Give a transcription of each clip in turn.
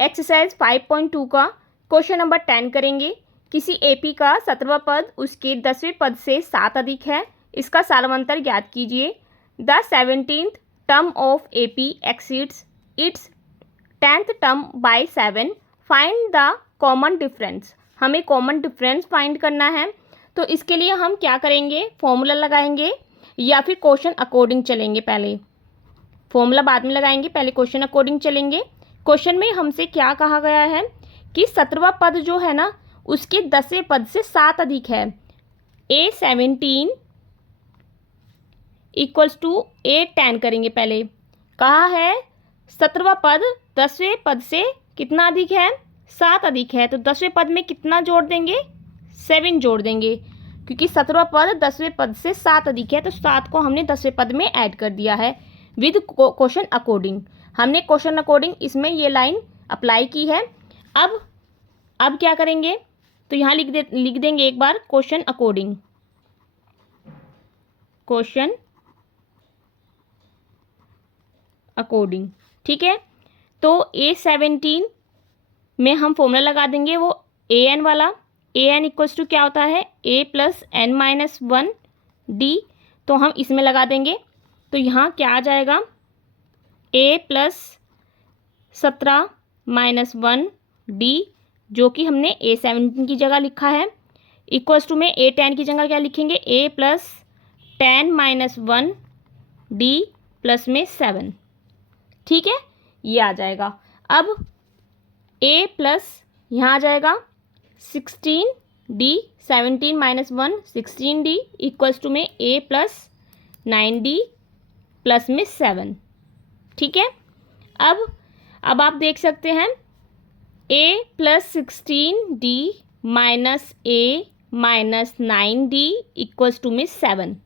Exercise 5.2 का question number 10 करेंगे। किसी एपी का 17वां पद उसके 10वें पद से 7 अधिक है, इसका सालवंतर ज्ञात कीजिए। The 17th term of AP exceeds its 10th term by 7, find the common difference. हमें कॉमन डिफरेंस फाइंड करना है, तो इसके लिए हम क्या करेंगे, फॉर्मूला लगाएंगे या फिर क्वेश्चन अकॉर्डिंग चलेंगे। पहले फॉर्मूला बाद में लगाएंगे, पहले क्वेश्चन अकॉर्डिंग चलेंगे। क्वेश्चन में हमसे क्या कहा गया है कि 17वां पद जो है ना उसके 10वें पद से 7 अधिक है। A17 इक्वल्स टू A10 करेंगे। पहले कहा है 17वां पद 10वें पद से कितना अधिक है, 7 अधिक है, तो 10वें पद में कितना जोड़ देंगे, 7 जोड़ देंगे, क्योंकि 17वां पद 10वें पद से 7 अधिक है, तो 7 को हमने 10वें पद में ऐड कर दिया है विद क्वेश्चन अकॉर्डिंग। हमने क्वेश्चन अकॉर्डिंग इसमें ये लाइन अप्लाई की है। अब क्या करेंगे, तो यहाँ लिख देंगे एक बार क्वेश्चन अकॉर्डिंग। क्वेश्चन अकॉर्डिंग, ठीक है। तो A17 में हम फॉर्मूला लगा देंगे वो AN वाला। AN इक्वल्स टू क्या होता है, A प्लस N-1 D, तो हम इसमें लगा देंगे। तो यहाँ क्या आ जाएगा, A प्लस 17 माइनस 1 D, जो कि हमने A17 की जगह लिखा है, इक्वल्स टू में A10 की जगह क्या लिखेंगे, A plus 10 minus 1 D plus में 7, ठीक है, ये आ जाएगा। अब A प्लस यहाँ आ जाएगा 16D, 17 minus 1 16D equals to में A प्लस 9D प्लस में 7, ठीक है। अब आप देख सकते हैं A plus 16D minus A minus 9D equals to में 7।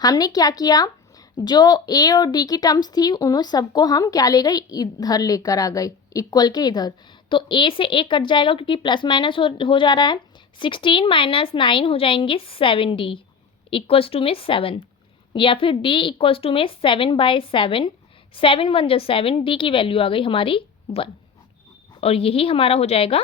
हमने क्या किया, जो A और D की टर्म्स थी उन्होंने सबको हम क्या ले गए, इधर लेकर आ गए, इक्वल के इधर। तो A से A कट जाएगा क्योंकि प्लस माइनस हो जा रहा है। 16 माइनस 9 हो जाएंगे 7D इक्वल्स टू में 7, या फिर D इक्वल्स टू में 7/7, 7 1 जो 7, D की वैल्यू आ गई हमारी 1, और यही हमारा हो जाएगा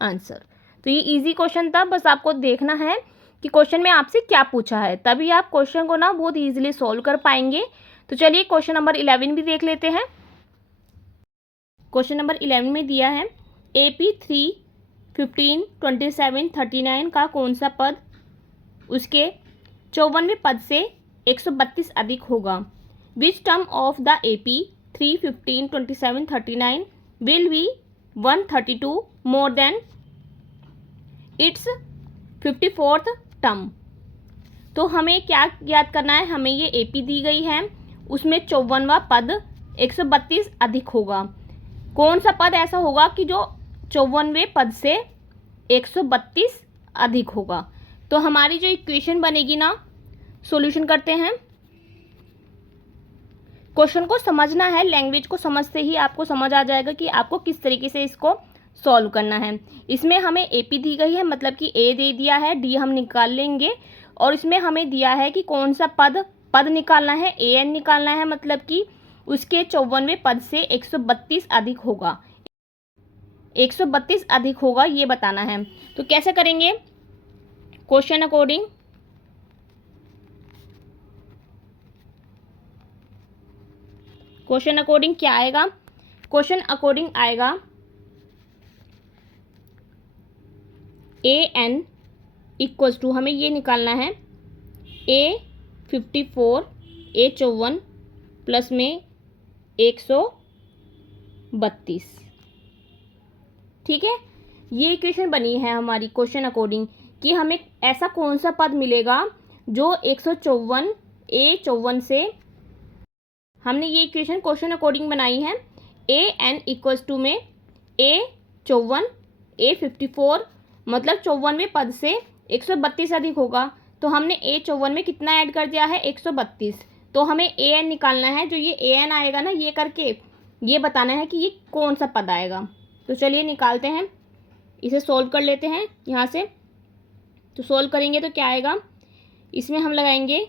आंसर। तो ये इजी क्वेश्चन था, बस आपको देखना है कि क्वेश्चन में आपसे क्या पूछा है, तभी आप क्वेश्चन को ना बहुत इजीली सॉल्व कर पाएंगे। तो चलिए क्वेश्चन नंबर 11 भी देख लेते हैं। क्वेश्चन नंबर 11 में दिया है AP 3, 15, 27, 39 का कौन सा पद उसके 54वें पद से 132 अधिक होगा। Which term of the AP 3, 15, 27, 39 will be 132 more than it's 54th term. तो हमें क्या याद करना है, हमें ये AP दी गई है, उसमें 54वां पद 132 अधिक होगा। कौन सा पद ऐसा होगा कि जो 54वें पद से 132 अधिक होगा। तो हमारी जो इक्वेशन बनेगी ना, सॉल्यूशन करते हैं। क्वेश्चन को समझना है, लैंग्वेज को समझते ही आपको समझ आ जाएगा कि आपको किस तरीके से इसको सॉल्व करना है। इसमें हमें AP दी गई है, मतलब कि A दे दिया है, D हम निकाल लेंगे, और इसमें हमें दिया है कि कौन सा पद निकालना है, AN निकालना है, मतलब कि उसके 54वें पद से 132 अधिक होगा, 132 अधिक होगा ये बताना है। तो कैसे करेंगे, क्वेश्चन अकॉर्डिंग। क्वेश्चन अकॉर्डिंग क्या आएगा, क्वेश्चन अकॉर्डिंग आएगा AN इक्वल्स टू, हमें ये निकालना है A54 A54 प्लस में 132, ठीक है। ये इक्वेशन बनी है हमारी क्वेश्चन अकॉर्डिंग कि हमें ऐसा कौन सा पद मिलेगा जो 154 A54 से, हमने ये इक्वेशन क्वेश्चन अकॉर्डिंग बनाई है। AN इक्वल्स टू में A54 A54 मतलब 54वें पद से 132 अधिक होगा, तो हमने A54 में कितना ऐड कर दिया है, 132। तो हमें AN निकालना है, जो ये AN आएगा ना, ये करके ये बताना है कि ये कौन सा पद आएगा। तो चलिए निकालते हैं, इसे सोल्व कर लेते हैं यहाँ से। तो सोल्व करेंगे तो क्या आएगा, इसमें हम लगाएंगे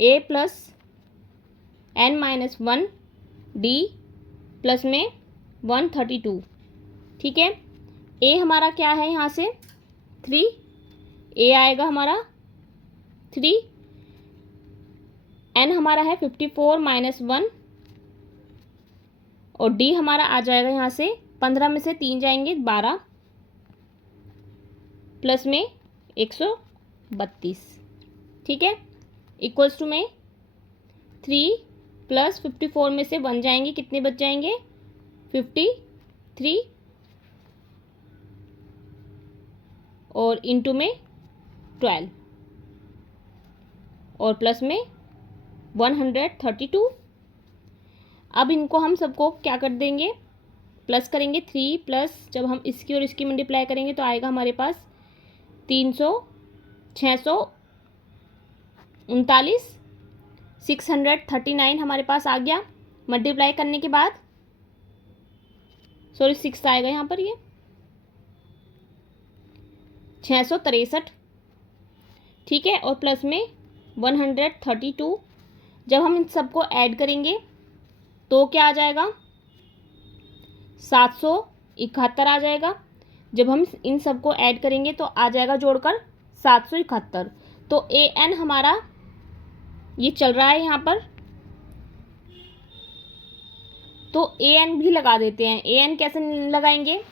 A plus N-1 D plus में 132, ठीक है। ए हमारा क्या है यहाँ से 3, ए आएगा हमारा 3, एन हमारा है 54 माइनस 1 और डी हमारा आ जाएगा यहाँ से 15 में से 3 जाएंगे 12 प्लस में 132, ठीक है, इक्वल्स टू में 3 प्लस 54 में से 1 जाएंगे, कितने बच जाएंगे 53 और इंटू में 12 और प्लस में 132। अब इनको हम सबको क्या कर देंगे, प्लस करेंगे। 3 प्लस जब हम इसकी और इसकी मल्टीप्लाई करेंगे तो आएगा हमारे पास 639 639 हमारे पास आ गया। मल्टीप्लाई करने के बाद 6 आएगा यहाँ पर, ये 663, ठीक है, और प्लस में 132। जब हम इन सबको ऐड करेंगे तो क्या आ जाएगा 771 आ जाएगा। जब हम इन सबको ऐड करेंगे तो आ जाएगा जोड़कर 771। तो ए एन हमारा ये चल रहा है यहाँ पर, तो ए एन भी लगा देते हैं। ए एन कैसे लगाएंगे,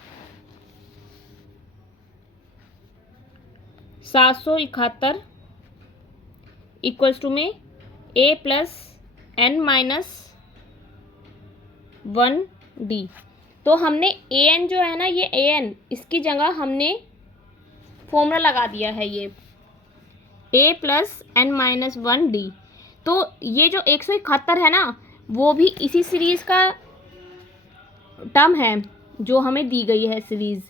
771 इक्वल्स टू में ए प्लस एन माइनस 1 डी। तो हमने ए एन जो है ना, ये ए एन इसकी जगह हमने फॉर्मूला लगा दिया है, ये ए प्लस एन माइनस 1 डी। तो ये जो 171 है ना, वो भी इसी सीरीज़ का टर्म है जो हमें दी गई है सीरीज़।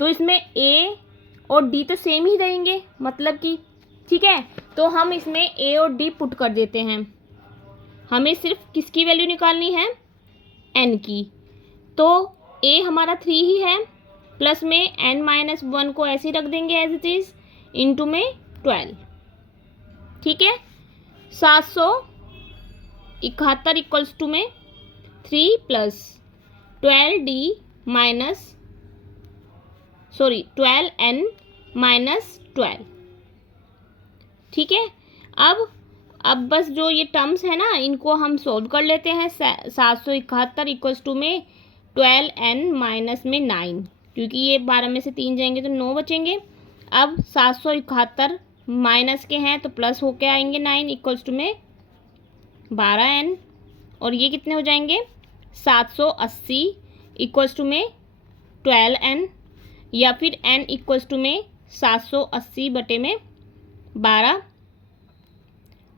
तो इसमें ए और डी तो सेम ही रहेंगे, मतलब कि, ठीक है। तो हम इसमें ए और डी पुट कर देते हैं। हमें सिर्फ किसकी वैल्यू निकालनी है, एन की। तो ए हमारा 3 ही है, प्लस में एन माइनस 1 को ऐसे ही रख देंगे एज इट इज़, इंटू में 12, ठीक है। 771 इक्वल्स टू में 3 प्लस 12 एन माइनस 12, ठीक है। अब बस जो ये टर्म्स है ना, इनको हम सोल्व कर लेते हैं। 771 इक्वल्स टू में 12 एन माइनस में 9, क्योंकि ये 12 में से 3 जाएंगे तो 9 बचेंगे। अब 771 माइनस के हैं तो प्लस होके आएंगे 9 इक्वल्स टू में 12 एन, और ये कितने हो जाएंगे 780 इक्वल्स टू में 12 एन, या फिर एन इक्वल्स टू में 780 बटे में 12,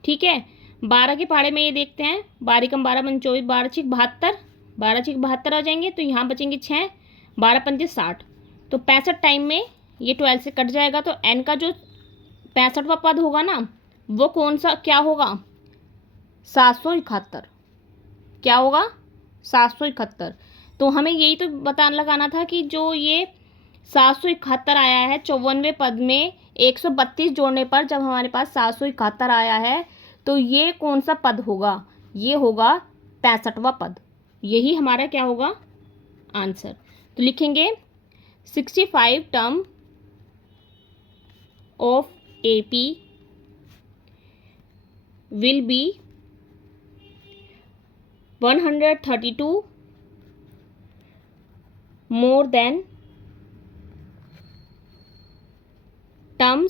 ठीक है। 12 के पहाड़े में ये देखते हैं, 12 कम 12 बन 24, 12 छिक 72, 12 छिक 72 आ जाएंगे। तो यहाँ बचेंगे 6, 12 पंजे 60, तो 65 टाइम में ये 12 से कट जाएगा। तो एन का जो 65वां पद होगा ना, वो कौन सा क्या होगा 771, क्या होगा 771। तो हमें यही तो लगाना था कि जो ये 771 आया है 54वें पद में 132 जोड़ने पर, जब हमारे पास 771 आया है तो ये कौन सा पद होगा, ये होगा 65वां पद। यही हमारा क्या होगा आंसर। तो लिखेंगे 65 term of AP will be 132 more than term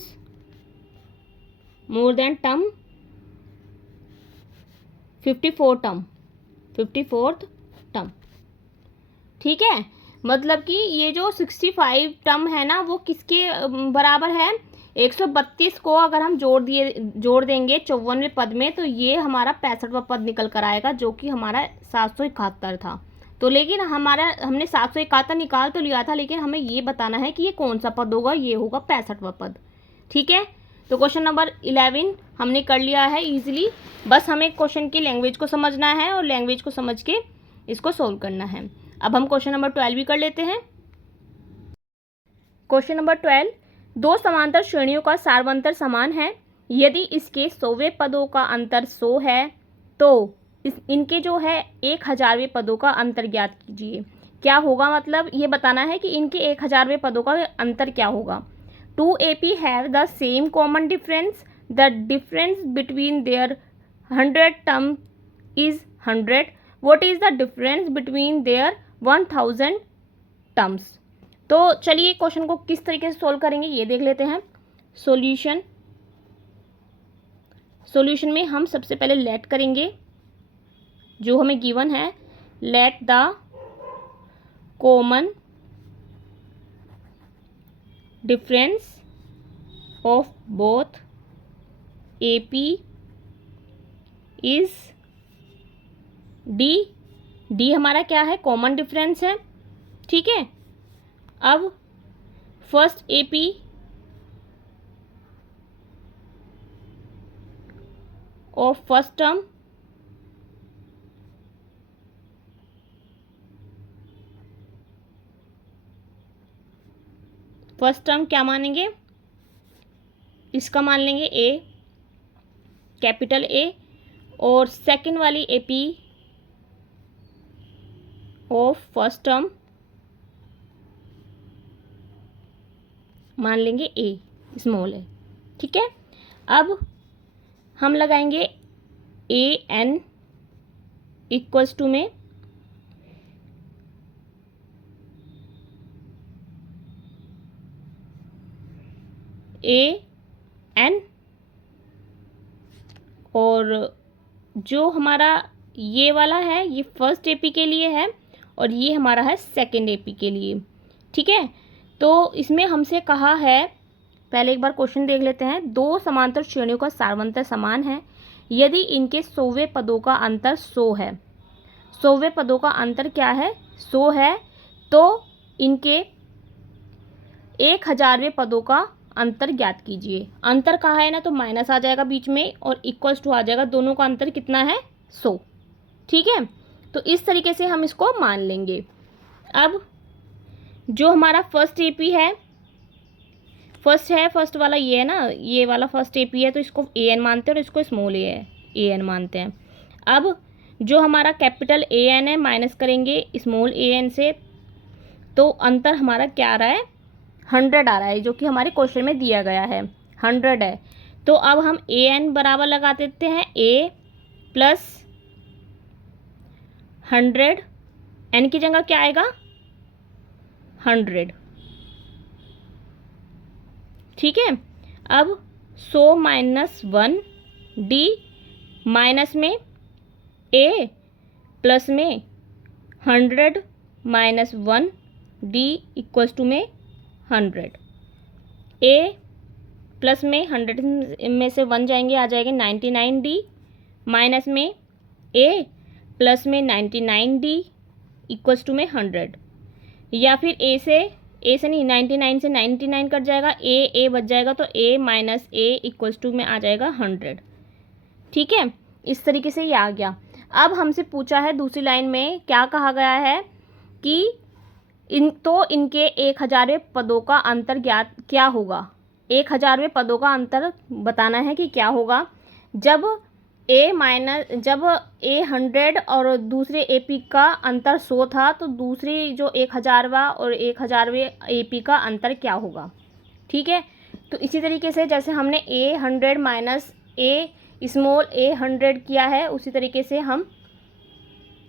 54th term, ठीक है। मतलब कि ये जो 65 टर्म है ना, वो किसके बराबर है, 132 को अगर हम जोड़ देंगे 54वें पद में, तो ये हमारा 65वां पद निकल कर आएगा, जो कि हमारा 771 था। तो लेकिन हमने 771 निकाल तो लिया था, लेकिन हमें ये बताना है कि ये कौन सा पद होगा, ये होगा 65वां पद, ठीक है। तो क्वेश्चन नंबर 11 हमने कर लिया है इजीली। बस हमें क्वेश्चन की लैंग्वेज को समझना है और लैंग्वेज को समझ के इसको सोल्व करना है। अब हम क्वेश्चन नंबर 12 भी कर लेते हैं। क्वेश्चन नंबर 12, दो समांतर श्रेणियों का सार्वंतर समान है। यदि इसके 100वें पदों का अंतर 100 है तो इनके जो है 1000वें पदों का अंतर ज्ञात कीजिए। क्या होगा, मतलब ये बताना है कि इनके 1000वें पदों का अंतर क्या होगा। 2 AP have the same common difference, the difference between their 100 term is 100, what is the difference between their 1000 terms. तो चलिए क्वेश्चन को किस तरीके से सोल्व करेंगे ये देख लेते हैं। सॉल्यूशन में हम सबसे पहले लेट करेंगे, जो हमें गिवन है, let the common difference of both AP is D। D हमारा क्या है, कॉमन डिफरेंस है, ठीक है। अब first AP of first term क्या मानेंगे, इसका मान लेंगे A, कैपिटल A, और सेकंड वाली AP ऑफ फर्स्ट टर्म मान लेंगे A, स्मॉल है, ठीक है। अब हम लगाएंगे AN इक्वल्स टू में AN, और जो हमारा ये वाला है ये फर्स्ट AP के लिए है और ये हमारा है सेकंड AP के लिए, ठीक है। तो इसमें हमसे कहा है, पहले एक बार क्वेश्चन देख लेते हैं। दो समांतर श्रेणियों का सारवंतर समान है यदि इनके 100वें पदों का अंतर 100 है। 100वें पदों का अंतर क्या है, 100 है, तो इनके 1000वें पदों का अंतर ज्ञात कीजिए। अंतर कहा है ना, तो माइनस आ जाएगा बीच में और इक्वल्स टू आ जाएगा, दोनों का अंतर कितना है, 100, ठीक है। तो इस तरीके से हम इसको मान लेंगे। अब जो हमारा फर्स्ट AP है, फर्स्ट वाला ये है ना, ये वाला फर्स्ट AP है, तो इसको AN मानते हैं और इसको स्मॉल AN मानते हैं। अब जो हमारा कैपिटल AN है माइनस करेंगे स्मॉल AN से, तो अंतर हमारा क्या आ रहा है, 100 आ रहा है, जो कि हमारे क्वेश्चन में दिया गया है 100 है। तो अब हम AN बराबर लगा देते हैं A प्लस 100, N की जगह क्या आएगा, 100, ठीक है। अब 100 माइनस 1 D माइनस में A प्लस में 100 माइनस 1 D इक्वल्स टू में 100। A प्लस में 100 में से 1 जाएंगे, आ जाएगा 99 D माइनस में A प्लस में 99 D इक्वल्स टू में 100, या फिर A से नहीं, 99 से 99 कट जाएगा, A बच जाएगा, तो A minus A equals to में आ जाएगा 100, ठीक है। इस तरीके से ये आ गया। अब हमसे पूछा है दूसरी लाइन में, क्या कहा गया है कि इनके 1000वें पदों का अंतर ज्ञात क्या होगा। 1000वें पदों का अंतर बताना है कि क्या होगा। जब A 100 और दूसरे AP का अंतर 100 था, तो दूसरी जो 1000वां और 1000वें AP का अंतर क्या होगा, ठीक है। तो इसी तरीके से जैसे हमने A 100 minus A small A 100 किया है, उसी तरीके से हम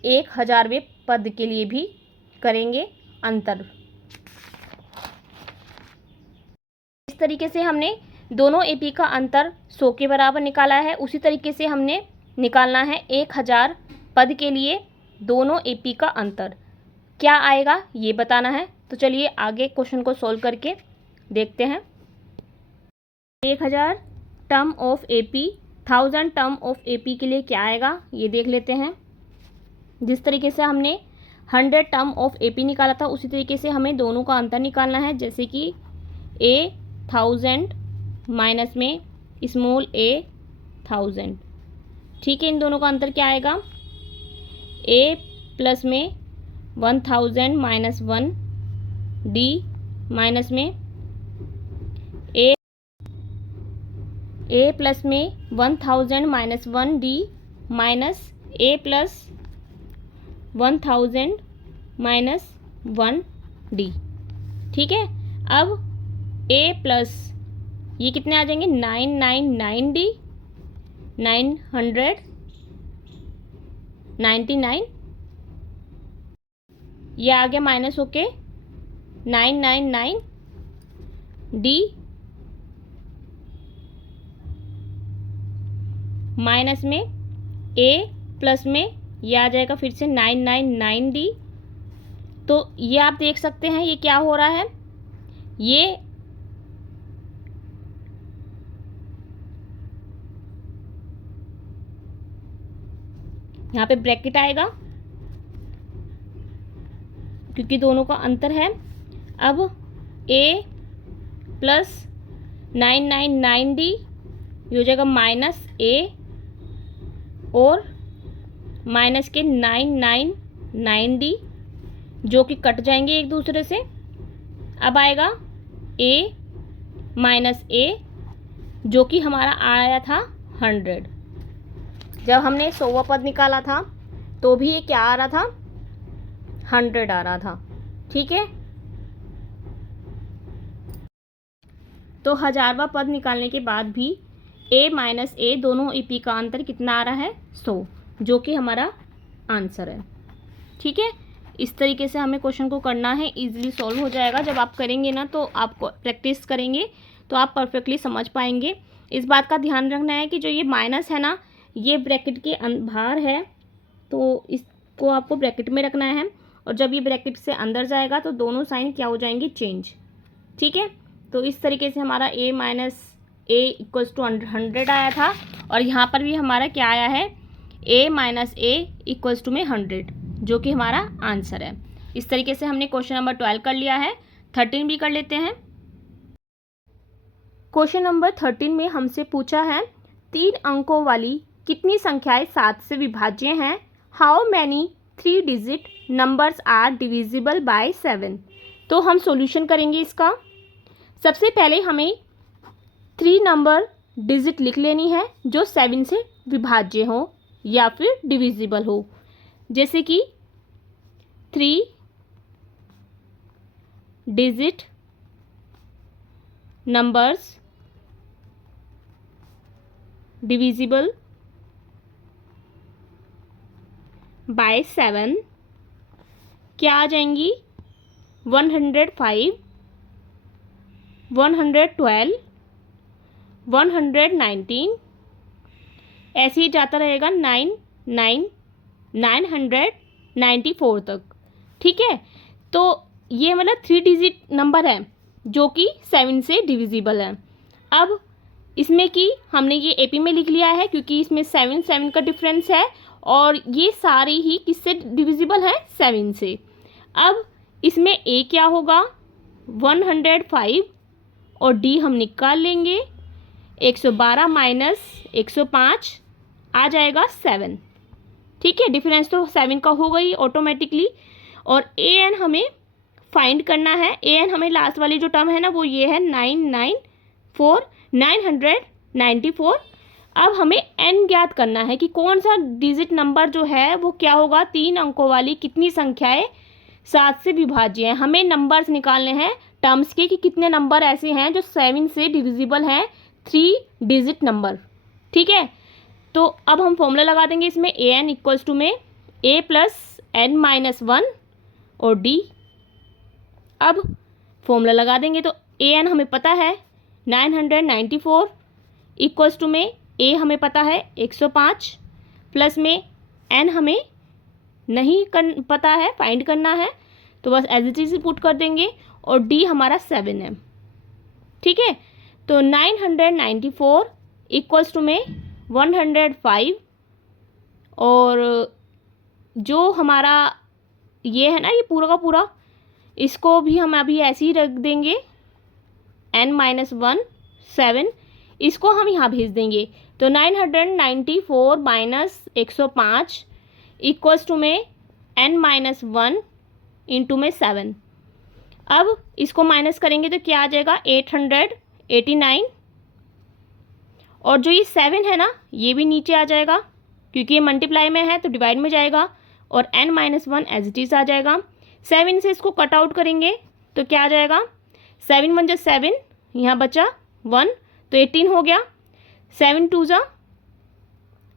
1000वें पद के लिए भी करेंगे अंतर। इस तरीके से हमने दोनों AP का अंतर 100 के बराबर निकाला है। उसी तरीके से हमने निकालना है 1000 पद के लिए दोनों AP का अंतर क्या आएगा, ये बताना है। तो चलिए आगे क्वेश्चन को सॉल्व करके देखते हैं। 1000 term of AP, 1000 term of AP के लिए क्या आएगा ये देख लेते हैं। जिस तरीके से हमने 100 टर्म ऑफ AP निकाला था, उसी तरीके से हमें दोनों का अंतर निकालना है। जैसे कि A 1000 माइनस में स्मॉल A 1000, ठीक है। इन दोनों का अंतर क्या आएगा, A प्लस में 1000 माइनस 1 D माइनस में A प्लस में 1000 minus 1 D minus A plus 1000 minus 1 D। ठीक है, अब A प्लस ये कितने आ जाएंगे 999 D, 999, ये आ गया माइनस होके 999 D माइनस में A प्लस में ये आ जाएगा फिर से 999 D। तो ये आप देख सकते हैं ये क्या हो रहा है, ये यहाँ पे ब्रैकेट आएगा क्योंकि दोनों का अंतर है। अब A प्लस 999 D ये हो जाएगा माइनस A और माइनस के 999 D जो कि कट जाएंगे एक दूसरे से। अब आएगा A माइनस A जो कि हमारा आया था 100। जब हमने 100वां पद निकाला था तो भी ये क्या आ रहा था 100 आ रहा था। ठीक है, तो 1000वां पद निकालने के बाद भी A माइनस A दोनों EP का अंतर कितना आ रहा है 100 जो कि हमारा आंसर है। ठीक है, इस तरीके से हमें क्वेश्चन को करना है, इजीली सॉल्व हो जाएगा। जब आप करेंगे ना तो आपको प्रैक्टिस करेंगे तो आप परफेक्टली समझ पाएंगे। इस बात का ध्यान रखना है कि जो ये माइनस है ना ये ब्रैकेट के बाहर है तो इसको आपको ब्रैकेट में रखना है, और जब ये ब्रैकेट से अंदर जाएगा तो दोनों साइन क्या हो जाएंगे चेंज। ठीक है, तो इस तरीके से हमारा A minus A equals to 100 आया था, और यहाँ पर भी हमारा क्या आया है A minus A equals to में 100 जो कि हमारा आंसर है। इस तरीके से हमने क्वेश्चन नंबर 12 कर लिया है। 13 भी कर लेते हैं। क्वेश्चन नंबर 13 में हमसे पूछा है 3 अंकों वाली कितनी संख्याएं 7 से विभाज्य हैं। How many 3 digit numbers are divisible by 7। तो हम सॉल्यूशन करेंगे इसका। सबसे पहले हमें 3 नंबर डिजिट लिख लेनी है जो 7 से विभाज्य हो या फिर डिविजिबल हो, जैसे कि 3 डिजिट नंबर्स डिविजिबल बाय 7 क्या आ जाएंगी 105, 112, 119, ऐसे ही जाता रहेगा 994 तक। ठीक है, तो ये मतलब 3 डिजिट नंबर है जो कि 7 से डिविजिबल है। अब इसमें कि हमने ये AP में लिख लिया है क्योंकि इसमें 7 का डिफरेंस है, और ये सारी ही किससे डिविजिबल है 7 से। अब इसमें A क्या होगा 105 और D हम निकाल लेंगे 112 माइनस 105 आ जाएगा 7। ठीक है, डिफरेंस तो 7 का होगा ही ऑटोमेटिकली। और AN हमें फाइंड करना है। AN हमें लास्ट वाली जो टर्म है ना वो ये है 994। अब हमें N ज्ञात करना है कि कौन सा डिजिट नंबर जो है वो क्या होगा 3 अंकों वाली कितनी संख्याएं 7 से विभाज्य हैं। हमें नंबर्स निकालने हैं टर्म्स के कि कितने नंबर ऐसे हैं जो 7 से डिविजिबल हैं 3 डिजिट नंबर। ठीक है, तो अब हम फॉर्मूला लगा देंगे इसमें AN इक्वल्स टू में A प्लस N माइनस 1 और D। अब फॉर्मूला लगा देंगे तो AN हमें पता है 994 इक्वल्स टू में A हमें पता है 105 प्लस में N हमें नहीं पता है, फाइंड करना है, तो बस एज इट इज पुट कर देंगे, और D हमारा 7 है। ठीक है, तो 994 इक्वल्स टू में 105, और जो हमारा ये है ना ये पूरा का पूरा इसको भी हम अभी ऐसे ही रख देंगे N माइनस 1 7, इसको हम यहाँ भेज देंगे। तो 994 माइनस 105 इक्वल्स टू में N माइनस 1 इंटू में 7। अब इसको माइनस करेंगे तो क्या आ जाएगा 889, और जो ये 7 है ना ये भी नीचे आ जाएगा क्योंकि ये मल्टीप्लाई में है तो डिवाइड में जाएगा, और N minus 1 as it is आ जाएगा। 7 से इसको कट आउट करेंगे तो क्या आ जाएगा, 7 1 जा 7, यहाँ बचा 1 तो 18 हो गया, 7 2 जा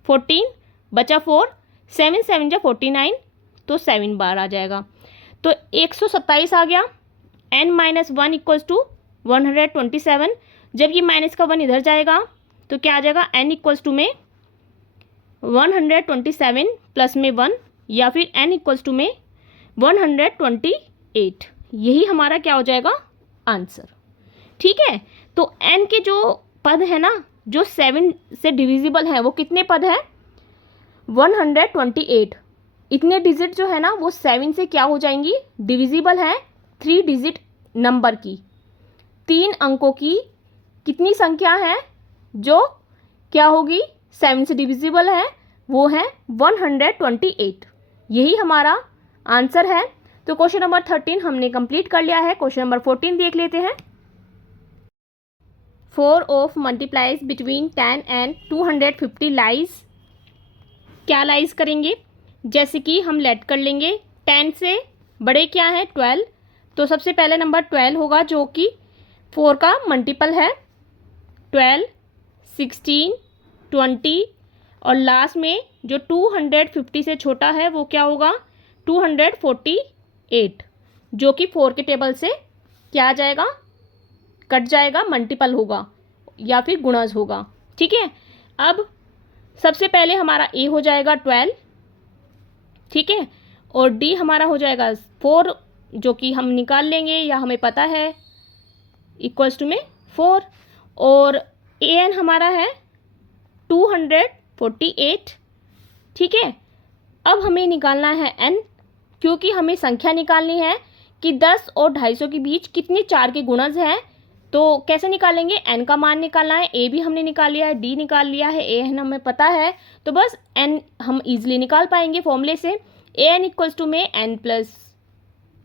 14 बचा 4, 7 7 जा 49 तो 7 बार आ जाएगा। तो 127 आ गया। n minus 1 equals to 127। जब ये माइनस का 1 इधर जाएगा तो क्या आ जाएगा, n इक्वल्स टू में 127 प्लस में 1 या फिर n इक्वल्स टू में 128। यही हमारा क्या हो जाएगा, आंसर। ठीक है, तो n के जो पद है ना, जो 7 से डिविजिबल है, वो कितने पद है, 128। इतने डिजिट जो है ना वो 7 से क्या हो जाएंगी, डिविजिबल है 3 डिजिट नंबर की, 3 अंकों की कितनी संख्या है जो क्या होगी, 7 से डिविजिबल है, वो है 128। यही हमारा आंसर है। तो क्वेश्चन नंबर 13 हमने कंप्लीट कर लिया है। क्वेश्चन नंबर 14 देख लेते हैं। 4 of multiplies between 10 and 250 lies. क्या लाइज करेंगे, जैसे कि हम लेट कर लेंगे 10 से बड़े क्या है 12, तो सबसे पहले नंबर 12 होगा जो कि 4 का मल्टीपल है, 12 16 20 और लास्ट में जो 250 से छोटा है वो क्या होगा, 248 जो कि 4 के टेबल से क्या आ जाएगा, कट जाएगा, मल्टीपल होगा या फिर गुणज होगा। ठीक है, अब सबसे पहले हमारा ए हो जाएगा 12, ठीक है, और डी हमारा हो जाएगा 4 जो कि हम निकाल लेंगे या हमें पता है इक्वल्स टू में 4, और ए एन हमारा है 248। ठीक है, अब हमें निकालना है एन, क्योंकि हमें संख्या निकालनी है कि 10 और 250 के बीच कितने 4 के गुणज हैं। तो कैसे निकालेंगे, एन का मान निकालना है, ए भी हमने निकाल लिया है, डी निकाल लिया है, ए एन हमें पता है, तो बस एन हम इजीली निकाल पाएंगे फॉर्मूले से। ए एन इक्वल्स टू में एन प्लस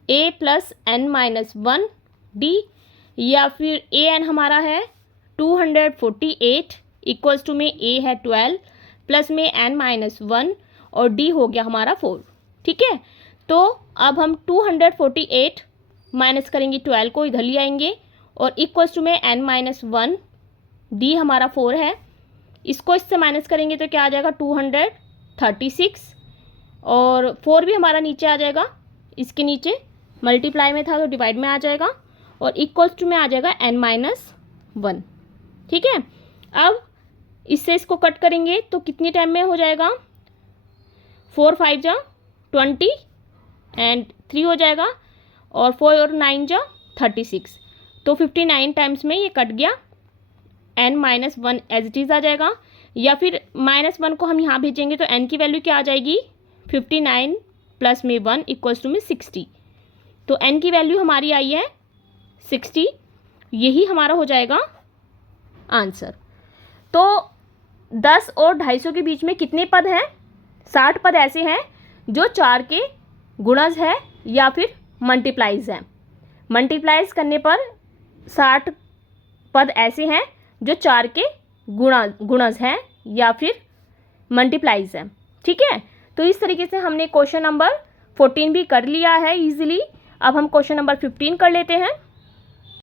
ए प्लस एन माइनस 1 डी, या फिर ए एन हमारा है 248 इक्वल्स टू में ए है 12 प्लस में एन माइनस 1 और डी हो गया हमारा 4। ठीक है, तो अब हम 248 माइनस करेंगे 12 को इधर ले आएंगे और इक्वल्स टू में एन माइनस 1, डी हमारा 4 है, इसको इससे माइनस करेंगे तो क्या आ जाएगा 236 और 4 भी हमारा नीचे आ जाएगा, इसके नीचे मल्टीप्लाई में था तो डिवाइड में आ जाएगा और इक्वल्स टू में आ जाएगा एन माइनस 1। ठीक है, अब इससे इसको कट करेंगे तो कितने टाइम में हो जाएगा, 4 5 जा 20 एंड 3 हो जाएगा और 4 और 9 जा 36, तो 59 टाइम्स में ये कट गया, n minus 1 as it is आ जाएगा, या फिर माइनस 1 को हम यहाँ भेजेंगे तो n की वैल्यू क्या आ जाएगी, 59 प्लस में 1 इक्वल्स टू में 60, तो n की वैल्यू हमारी आई है 60। यही हमारा हो जाएगा आंसर। तो 10 और 250 के बीच में कितने पद हैं, 60 पद ऐसे हैं जो 4 के गुणज है या फिर मल्टीप्लाइज हैं। मल्टीप्लाइज करने पर 60 पद ऐसे हैं जो 4 के गुणज हैं या फिर मल्टीप्लाइज हैं। ठीक है, तो इस तरीके से हमने क्वेश्चन नंबर 14 भी कर लिया है इजीली। अब हम क्वेश्चन नंबर 15 कर लेते हैं।